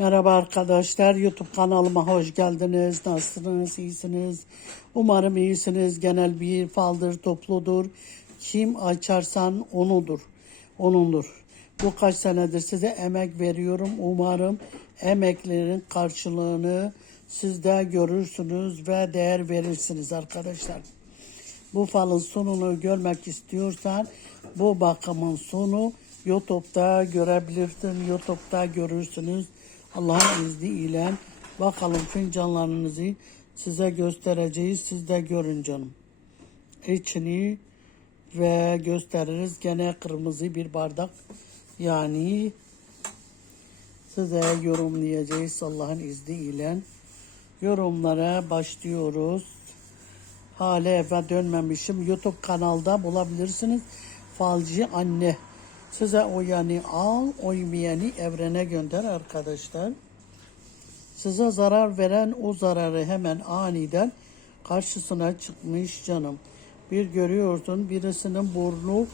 Merhaba arkadaşlar, YouTube kanalıma hoş geldiniz. Nasılsınız, iyisiniz? Umarım iyisiniz. Genel bir faldır, topludur. Kim açarsan onudur, onundur. Bu kaç senedir size emek veriyorum. Umarım emeklerin karşılığını siz de görürsünüz ve değer verirsiniz arkadaşlar. Bu falın sonunu görmek istiyorsan bu bakımın sonu YouTube'da görebilirsin. YouTube'da görürsünüz. Allah'ın izniyle bakalım fincanlarınızı size göstereceğiz. Siz de görün canım. İçini ve gösteririz. Gene kırmızı bir bardak. Yani size yorumlayacağız Allah'ın izniyle. Yorumlara başlıyoruz. Hala eve dönmemişim. YouTube kanalda bulabilirsiniz. Falcı anne. Size o yani al, oymayanı evrene gönder arkadaşlar. Size zarar veren o zararı hemen aniden karşısına çıkmış canım. Bir görüyorsun birisinin burnu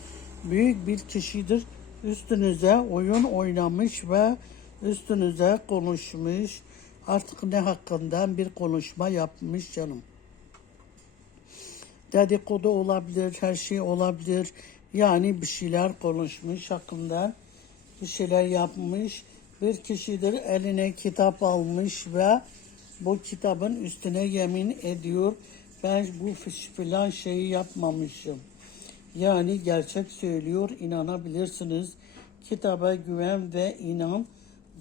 büyük bir kişidir. Üstünüze oyun oynamış ve üstünüze konuşmuş. Artık ne hakkında bir konuşma yapmış canım dedikodu olabilir, her şey olabilir. Yani bir şeyler konuşmuş hakkında, bir şeyler yapmış. Bir kişidir eline kitap almış ve bu kitabın üstüne yemin ediyor. Ben bu filan şeyi yapmamışım. Yani gerçek söylüyor, inanabilirsiniz. Kitaba güven ve inan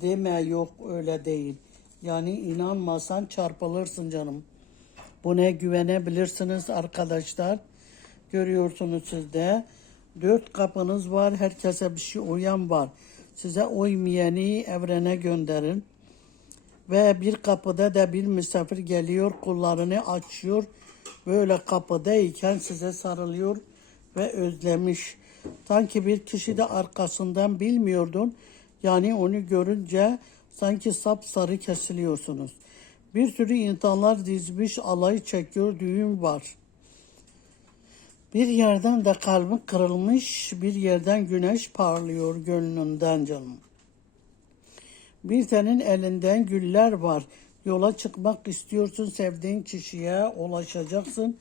deme yok öyle değil. Yani inanmasan çarpılırsın canım. Buna güvenebilirsiniz arkadaşlar. Görüyorsunuz siz de. Dört kapınız var. Herkese bir şey uyan var. Size uymayanı evrene gönderin. Ve bir kapıda da bir misafir geliyor. Kullarını açıyor. Böyle kapıdayken size sarılıyor ve özlemiş. Sanki bir kişi de arkasından bilmiyordun. Yani onu görünce sanki sapsarı kesiliyorsunuz. Bir sürü insanlar dizmiş alay çekiyor düğün var. Bir yerden de kalbi kırılmış, bir yerden güneş parlıyor gönlünden canım. Bir senin elinden güller var. Yola çıkmak istiyorsun, sevdiğin kişiye ulaşacaksın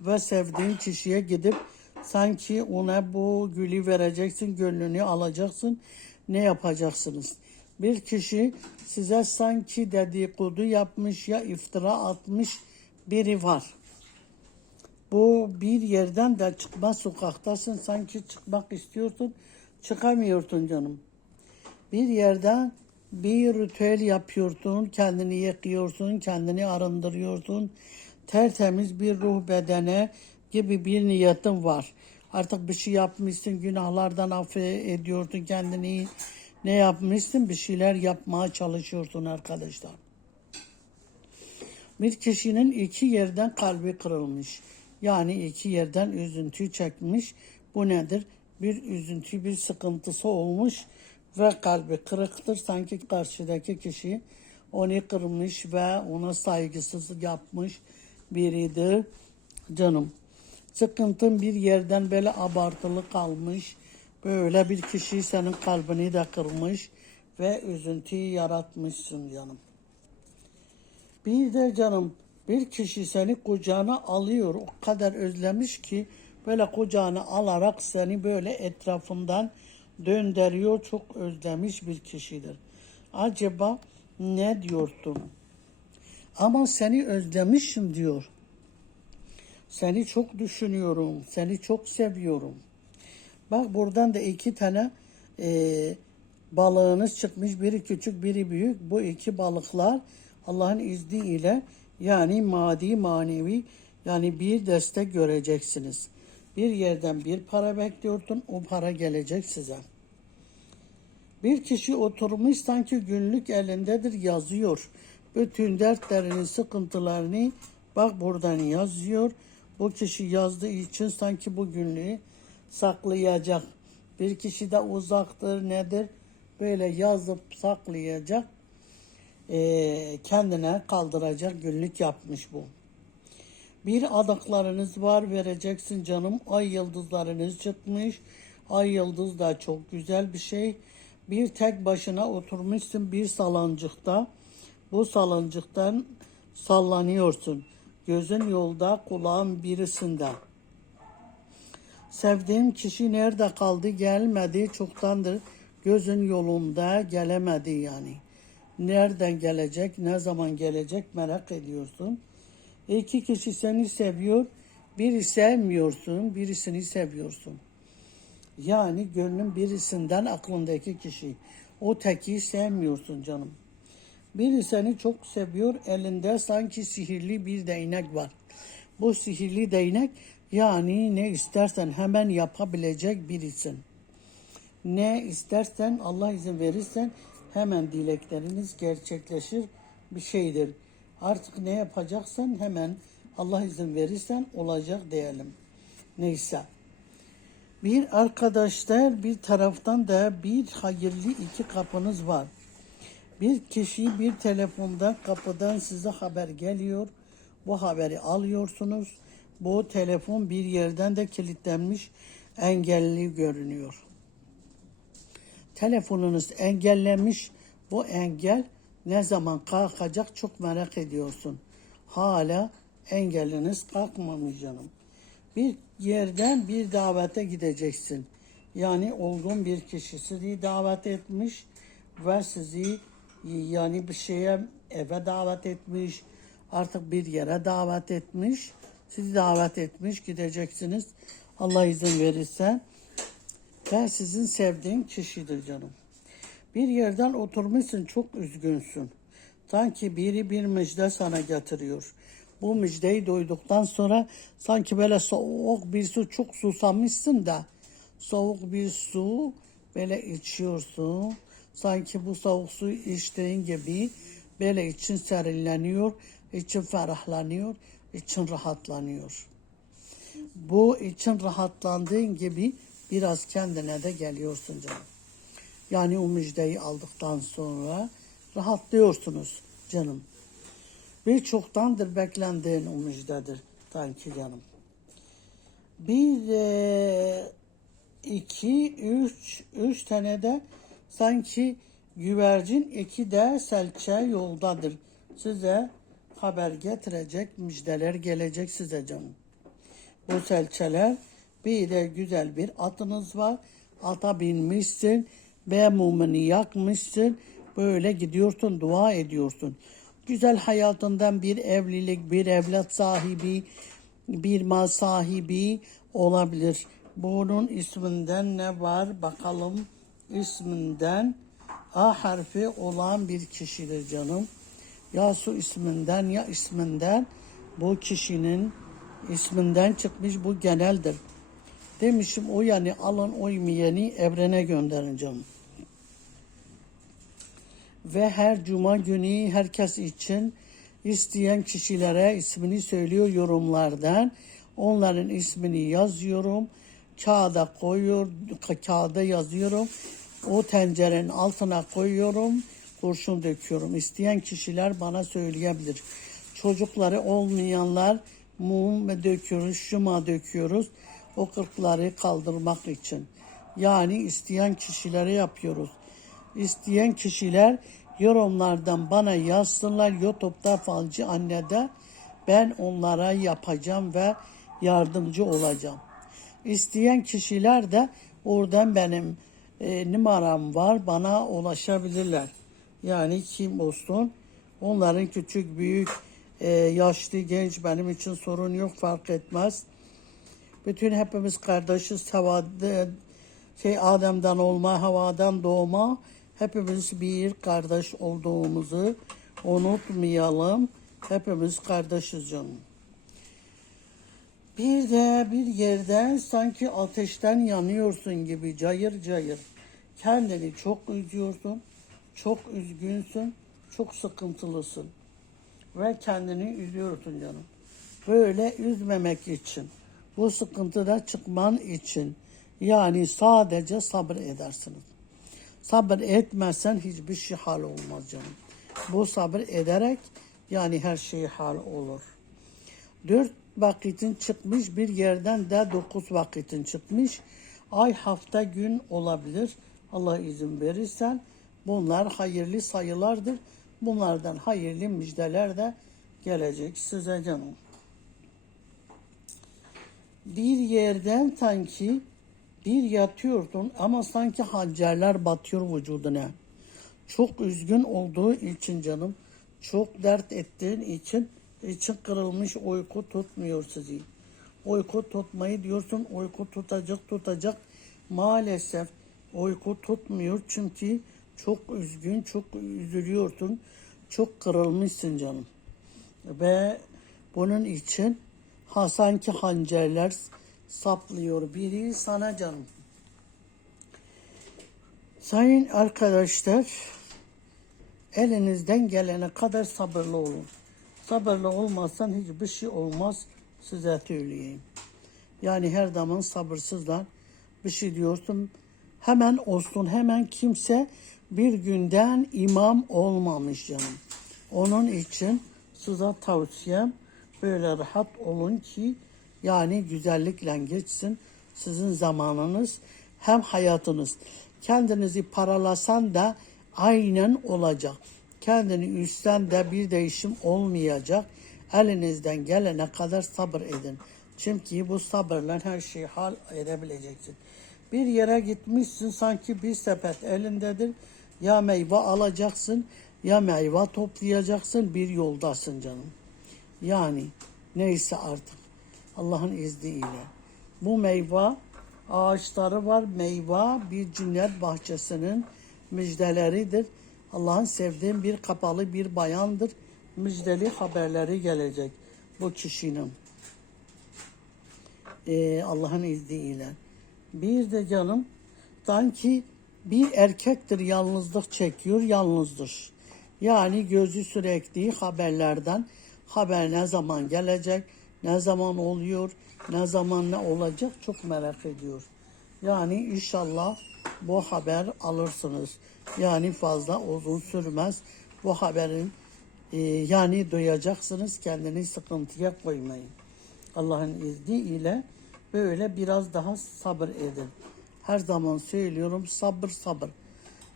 ve sevdiğin kişiye gidip sanki ona bu gülü vereceksin, gönlünü alacaksın. Ne yapacaksınız? Bir kişi size sanki dedikodu yapmış ya iftira atmış biri var. Bu bir yerden de çıkma sokaktasın sanki çıkmak istiyorsun çıkamıyorsun canım. Bir yerden bir ritüel yapıyorsun, kendini yıkıyorsun, kendini arındırıyorsun. Tertemiz bir ruh bedene gibi bir niyetin var. Artık bir şey yapmışsın, günahlardan affediyorsun kendini ne yapmışsın? Bir şeyler yapmaya çalışıyorsun arkadaşlar. Bir kişinin iki yerden kalbi kırılmış. Yani iki yerden üzüntü çekmiş. Bu nedir? Bir üzüntü, bir sıkıntısı olmuş ve kalbi kırıktır. Sanki karşıdaki kişi onu kırmış ve ona saygısız yapmış biridir. Canım. Sıkıntın bir yerden böyle abartılı kalmış Böyle bir kişi senin kalbini de kırmış ve üzüntüyü yaratmışsın canım. Bir de canım bir kişi seni kucağına alıyor o kadar özlemiş ki böyle kucağına alarak seni böyle etrafından döndürüyor çok özlemiş bir kişidir. Acaba ne diyorsun? Ama seni özlemişim diyor. Seni çok düşünüyorum, seni çok seviyorum.'' Bak buradan da iki tane e, balığınız çıkmış. Biri küçük biri büyük. Bu iki balıklar Allah'ın izniyle yani maddi manevi yani bir destek göreceksiniz. Bir yerden bir para bekliyordun o para gelecek size. Bir kişi oturmuş sanki günlük elindedir yazıyor. Bütün dertlerini, sıkıntılarını bak buradan yazıyor. Bu kişi yazdığı için sanki bu günlüğü saklayacak. Bir kişi de uzaktır nedir? Böyle yazıp saklayacak. E, kendine kaldıracak günlük yapmış bu. Bir adaklarınız var vereceksin canım. Ay yıldızlarınız çıkmış. Ay yıldız da çok güzel bir şey. Bir tek başına oturmuşsun bir salancıkta. Bu salancıktan sallanıyorsun. Gözün yolda, kulağın birisinde. Sevdiğim kişi nerede kaldı gelmedi çoktandır gözün yolunda gelemedi yani. Nereden gelecek, ne zaman gelecek merak ediyorsun. İki kişi seni seviyor, biri sevmiyorsun, birisini seviyorsun. Yani gönlün birisinden aklındaki kişi. O teki sevmiyorsun canım. Biri seni çok seviyor, elinde sanki sihirli bir değnek var. Bu sihirli değnek yani ne istersen hemen yapabilecek birisin. Ne istersen Allah izin verirsen hemen dilekleriniz gerçekleşir bir şeydir. Artık ne yapacaksan hemen Allah izin verirsen olacak diyelim. Neyse. Bir arkadaşlar bir taraftan da bir hayırlı iki kapınız var. Bir kişi bir telefonda kapıdan size haber geliyor. Bu haberi alıyorsunuz. Bu telefon bir yerden de kilitlenmiş engelli görünüyor. Telefonunuz engellenmiş. Bu engel ne zaman kalkacak çok merak ediyorsun. Hala engelliniz kalkmamış canım. Bir yerden bir davete gideceksin. Yani olgun bir kişi sizi davet etmiş ve sizi yani bir şeye eve davet etmiş. Artık bir yere davet etmiş. Sizi davet etmiş gideceksiniz. Allah izin verirse. Ve sizin sevdiğin kişidir canım. Bir yerden oturmuşsun çok üzgünsün. Sanki biri bir müjde sana getiriyor. Bu müjdeyi duyduktan sonra sanki böyle soğuk bir su çok susamışsın da soğuk bir su böyle içiyorsun. Sanki bu soğuk su içtiğin gibi böyle için serinleniyor, için ferahlanıyor, için rahatlanıyor. Bu için rahatlandığın gibi biraz kendine de geliyorsun canım. Yani o müjdeyi aldıktan sonra rahatlıyorsunuz canım. Bir çoktandır beklendiğin o müjdedir sanki canım. Bir, e, iki, üç, üç tane de sanki güvercin, iki de selçe yoldadır. Size haber getirecek, müjdeler gelecek size canım. Bu selçeler bir de güzel bir atınız var. Ata binmişsin ve mumunu yakmışsın. Böyle gidiyorsun, dua ediyorsun. Güzel hayatından bir evlilik, bir evlat sahibi, bir mal sahibi olabilir. Bunun isminden ne var bakalım. İsminden A harfi olan bir kişidir canım. Ya su isminden ya isminden bu kişinin isminden çıkmış bu geneldir. Demişim o yani alın o evrene gönderin canım. Ve her cuma günü herkes için isteyen kişilere ismini söylüyor yorumlardan. Onların ismini yazıyorum. Kağıda koyuyor, kağıda yazıyorum. O tencerenin altına koyuyorum. Kurşun döküyorum. İsteyen kişiler bana söyleyebilir. Çocukları olmayanlar mum döküyoruz, şuma döküyoruz. O kırkları kaldırmak için. Yani isteyen kişilere yapıyoruz. İsteyen kişiler yorumlardan bana yazsınlar. YouTube'da Falcı Anne'de ben onlara yapacağım ve yardımcı olacağım. İsteyen kişiler de oradan benim e, numaram var. Bana ulaşabilirler. Yani kim olsun. Onların küçük, büyük, e, yaşlı, genç benim için sorun yok fark etmez. Bütün hepimiz kardeşiz. Havada, şey Adem'den olma, havadan doğma. Hepimiz bir kardeş olduğumuzu unutmayalım. Hepimiz kardeşiz canım. Bir de bir yerden sanki ateşten yanıyorsun gibi cayır cayır. Kendini çok üzüyorsun, çok üzgünsün, çok sıkıntılısın. Ve kendini üzüyorsun canım. Böyle üzmemek için, bu sıkıntıda çıkman için yani sadece sabır edersiniz. Sabır etmezsen hiçbir şey hal olmaz canım. Bu sabır ederek yani her şey hal olur. Dört vakitin çıkmış bir yerden de dokuz vakitin çıkmış. Ay hafta gün olabilir Allah izin verirsen bunlar hayırlı sayılardır. Bunlardan hayırlı müjdeler de gelecek size canım. Bir yerden sanki bir yatıyordun ama sanki hancerler batıyor vücuduna. Çok üzgün olduğu için canım, çok dert ettiğin için için kırılmış uyku tutmuyor sizi. Uyku tutmayı diyorsun, uyku tutacak tutacak. Maalesef uyku tutmuyor çünkü çok üzgün, çok üzülüyorsun, çok kırılmışsın canım. Ve bunun için ha sanki hancerler saplıyor biri sana canım. Sayın arkadaşlar, elinizden gelene kadar sabırlı olun. Sabırlı olmazsan hiçbir şey olmaz size söyleyeyim. Yani her zaman sabırsızlar bir şey diyorsun hemen olsun hemen kimse bir günden imam olmamış canım. Onun için size tavsiyem böyle rahat olun ki yani güzellikle geçsin sizin zamanınız hem hayatınız. Kendinizi paralasan da aynen olacak. Kendini üstten de bir değişim olmayacak. Elinizden gelene kadar sabır edin. Çünkü bu sabırla her şeyi hal edebileceksin. Bir yere gitmişsin sanki bir sepet elindedir. Ya meyve alacaksın ya meyve toplayacaksın bir yoldasın canım. Yani neyse artık Allah'ın izniyle. Bu meyve ağaçları var. Meyve bir cennet bahçesinin müjdeleridir. Allah'ın sevdiğim bir kapalı bir bayandır. Müjdeli haberleri gelecek bu kişinin. Ee, Allah'ın izniyle. Bir de canım sanki bir erkektir yalnızlık çekiyor yalnızdır. Yani gözü sürekli haberlerden haber ne zaman gelecek, ne zaman oluyor, ne zaman ne olacak çok merak ediyor. Yani inşallah bu haber alırsınız. Yani fazla uzun sürmez. Bu haberin e, yani duyacaksınız kendini sıkıntıya koymayın. Allah'ın izniyle böyle biraz daha sabır edin. Her zaman söylüyorum sabır sabır.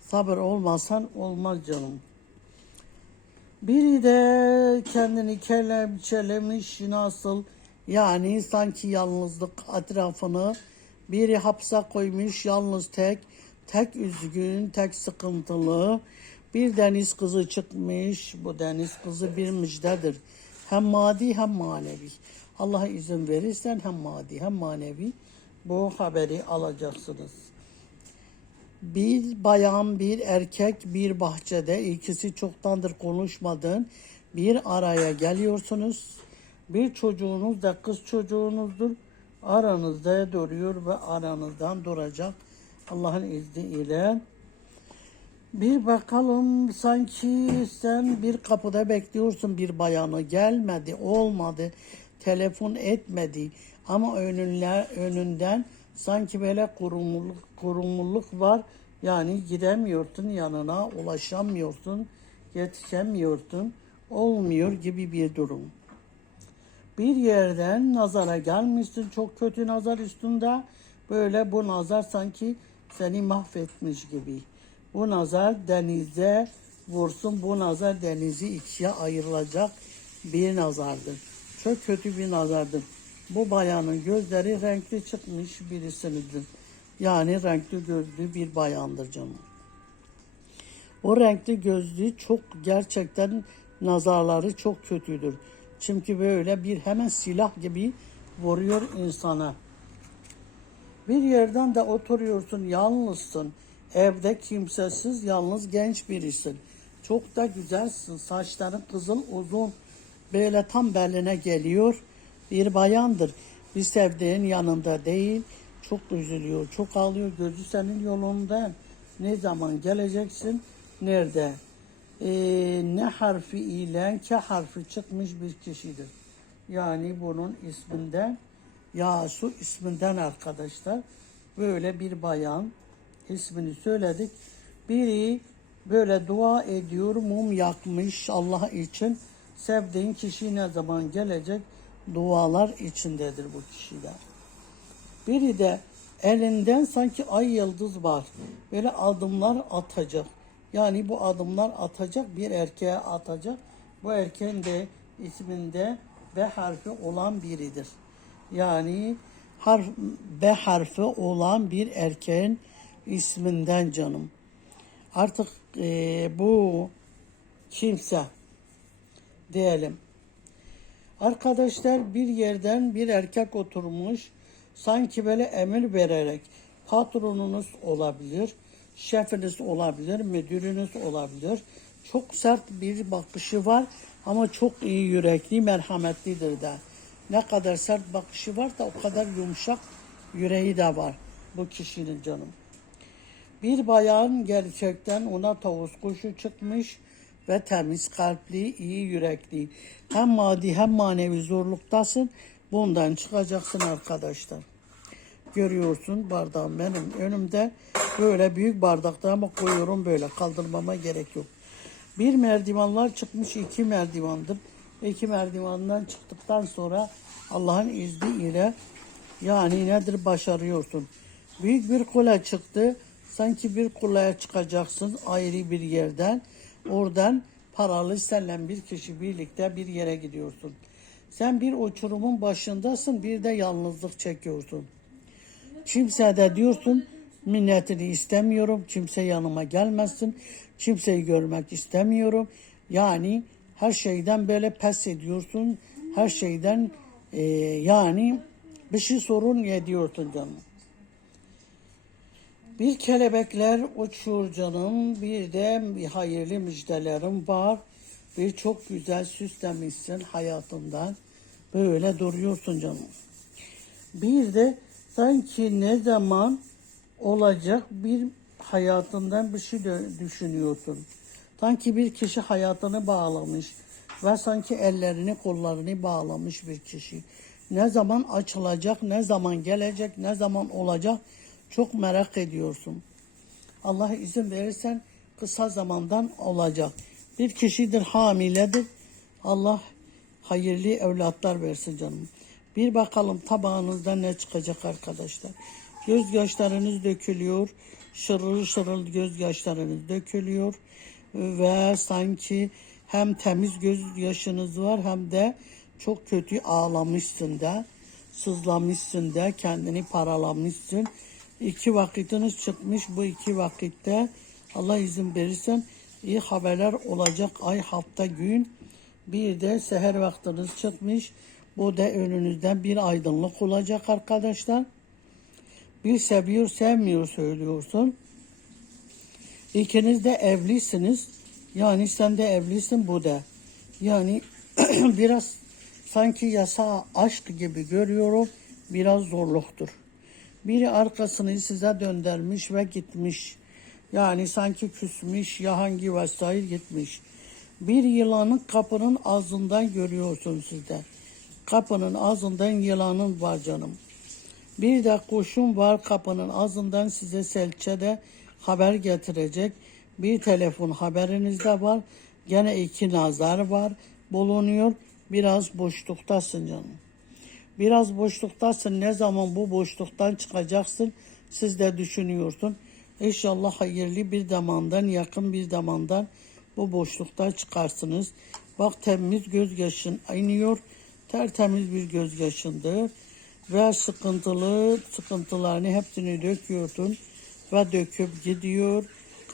Sabır olmasan olmaz canım. Biri de kendini kelepçelemiş nasıl? Yani sanki yalnızlık etrafını biri hapse koymuş yalnız tek tek üzgün tek sıkıntılı. Bir deniz kızı çıkmış bu deniz kızı bir müjdedir. Hem maddi hem manevi. Allah izin verirsen hem maddi hem manevi. Bu haberi alacaksınız. Bir bayan, bir erkek, bir bahçede ikisi çoktandır konuşmadığın bir araya geliyorsunuz. Bir çocuğunuz da kız çocuğunuzdur. Aranızda duruyor ve aranızdan duracak Allah'ın izniyle. Bir bakalım sanki sen bir kapıda bekliyorsun bir bayanı gelmedi olmadı telefon etmedi ama önünler, önünden sanki böyle kurumluluk, kurumluluk var. Yani gidemiyorsun yanına, ulaşamıyorsun, yetişemiyorsun, olmuyor gibi bir durum. Bir yerden nazara gelmişsin, çok kötü nazar üstünde. Böyle bu nazar sanki seni mahvetmiş gibi. Bu nazar denize vursun, bu nazar denizi ikiye ayrılacak bir nazardır. Çok kötü bir nazardır. Bu bayanın gözleri renkli çıkmış birisidir. Yani renkli gözlü bir bayandır canım. O renkli gözlü çok gerçekten nazarları çok kötüdür. Çünkü böyle bir hemen silah gibi vuruyor insana. Bir yerden de oturuyorsun, yalnızsın. Evde kimsesiz, yalnız genç birisin. Çok da güzelsin. Saçların kızıl uzun. Böyle tam beline geliyor. Bir bayandır. Bir sevdiğin yanında değil. Çok üzülüyor, çok ağlıyor. Gözü senin yolunda. Ne zaman geleceksin? Nerede? Ee, ne harfi ile K harfi çıkmış bir kişidir. Yani bunun isminden Yasu isminden arkadaşlar böyle bir bayan ismini söyledik. Biri böyle dua ediyor, mum yakmış Allah için. Sevdiğin kişi ne zaman gelecek? Dualar içindedir bu kişiler. Biri de Elinden sanki ay yıldız var. Böyle adımlar atacak. Yani bu adımlar atacak bir erkeğe atacak. Bu erkeğin de isminde B harfi olan biridir. Yani harf, B harfi olan bir erkeğin isminden canım. Artık eee, bu kimse diyelim. Arkadaşlar bir yerden bir erkek oturmuş sanki böyle emir vererek patronunuz olabilir, şefiniz olabilir, müdürünüz olabilir. Çok sert bir bakışı var ama çok iyi yürekli, merhametlidir de. Ne kadar sert bakışı var da o kadar yumuşak yüreği de var bu kişinin canım. Bir bayan gerçekten ona tavus kuşu çıkmış ve temiz kalpli, iyi yürekli. Hem maddi hem manevi zorluktasın. Bundan çıkacaksın arkadaşlar. Görüyorsun bardağım benim önümde böyle büyük bardakta ama koyuyorum böyle kaldırmama gerek yok. Bir merdivenler çıkmış iki merdivandır. İki merdivenden çıktıktan sonra Allah'ın izniyle yani nedir başarıyorsun. Büyük bir kule çıktı. Sanki bir kuleye çıkacaksın ayrı bir yerden. Oradan paralı seninle bir kişi birlikte bir yere gidiyorsun. Sen bir uçurumun başındasın bir de yalnızlık çekiyorsun. Kimse de diyorsun minnetini istemiyorum. Kimse yanıma gelmesin. Kimseyi görmek istemiyorum. Yani her şeyden böyle pes ediyorsun. Her şeyden e, yani bir şey sorun ediyorsun canım. Bir kelebekler uçuyor canım. Bir de hayırlı müjdelerim var. Bir çok güzel süslemişsin hayatından. Böyle duruyorsun canım. Bir de sanki ne zaman olacak bir hayatından bir şey düşünüyorsun. Sanki bir kişi hayatını bağlamış ve sanki ellerini kollarını bağlamış bir kişi. Ne zaman açılacak, ne zaman gelecek, ne zaman olacak çok merak ediyorsun. Allah izin verirsen kısa zamandan olacak. Bir kişidir hamiledir. Allah hayırlı evlatlar versin canım. Bir bakalım tabağınızda ne çıkacak arkadaşlar. Gözyaşlarınız dökülüyor. Şırıl şırıl gözyaşlarınız dökülüyor. Ve sanki hem temiz gözyaşınız var hem de çok kötü ağlamışsın da. Sızlamışsın da kendini paralamışsın. İki vakitiniz çıkmış bu iki vakitte Allah izin verirsen iyi haberler olacak ay hafta gün. Bir de seher vaktiniz çıkmış. Bu da önünüzden bir aydınlık olacak arkadaşlar. Bir seviyor sevmiyor söylüyorsun. İkiniz de evlisiniz. Yani sen de evlisin bu da. Yani biraz sanki yasa aşk gibi görüyorum. Biraz zorluktur. Biri arkasını size döndürmüş ve gitmiş. Yani sanki küsmüş ya hangi vesaire gitmiş. Bir yılanın kapının ağzından görüyorsun sizde. Kapının ağzından yılanın var canım. Bir de kuşun var kapının ağzından size selçede haber getirecek. Bir telefon haberinizde var. Gene iki nazar var bulunuyor. Biraz boşluktasın canım. Biraz boşluktasın. Ne zaman bu boşluktan çıkacaksın? Siz de düşünüyorsun. İnşallah hayırlı bir zamandan, yakın bir zamandan bu boşluktan çıkarsınız. Bak temiz gözyaşın iniyor. Tertemiz bir gözyaşındır. Ve sıkıntılı sıkıntılarını hepsini döküyorsun. Ve döküp gidiyor.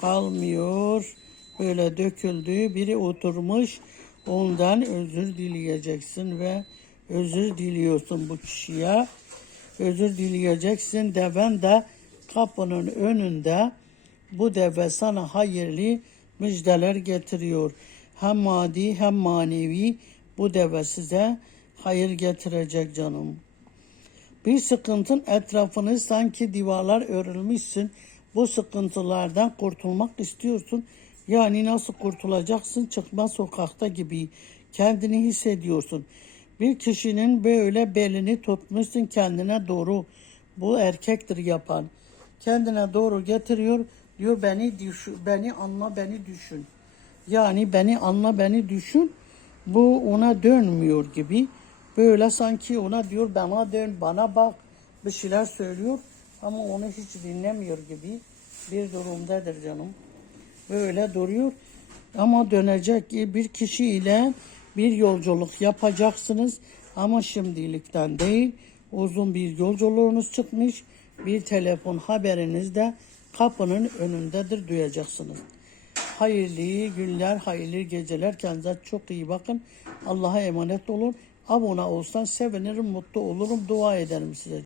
Kalmıyor. Böyle döküldü. Biri oturmuş. Ondan özür dileyeceksin ve özür diliyorsun bu kişiye. Özür dileyeceksin. Deven de kapının önünde bu deve sana hayırlı müjdeler getiriyor. Hem maddi hem manevi bu deve size hayır getirecek canım. Bir sıkıntın etrafını sanki divarlar örülmüşsün. Bu sıkıntılardan kurtulmak istiyorsun. Yani nasıl kurtulacaksın? Çıkma sokakta gibi kendini hissediyorsun. Bir kişinin böyle belini tutmuşsun kendine doğru. Bu erkektir yapan. Kendine doğru getiriyor. Diyor beni düşün, beni anla, beni düşün. Yani beni anla, beni düşün. Bu ona dönmüyor gibi. Böyle sanki ona diyor bana dön, bana bak. Bir şeyler söylüyor. Ama onu hiç dinlemiyor gibi bir durumdadır canım. Böyle duruyor. Ama dönecek bir kişiyle bir yolculuk yapacaksınız. Ama şimdilikten değil. Uzun bir yolculuğunuz çıkmış. Bir telefon haberiniz de kapının önündedir duyacaksınız. Hayırlı günler, hayırlı geceler. Kendinize çok iyi bakın. Allah'a emanet olun. Abone olsan sevinirim, mutlu olurum. Dua ederim size.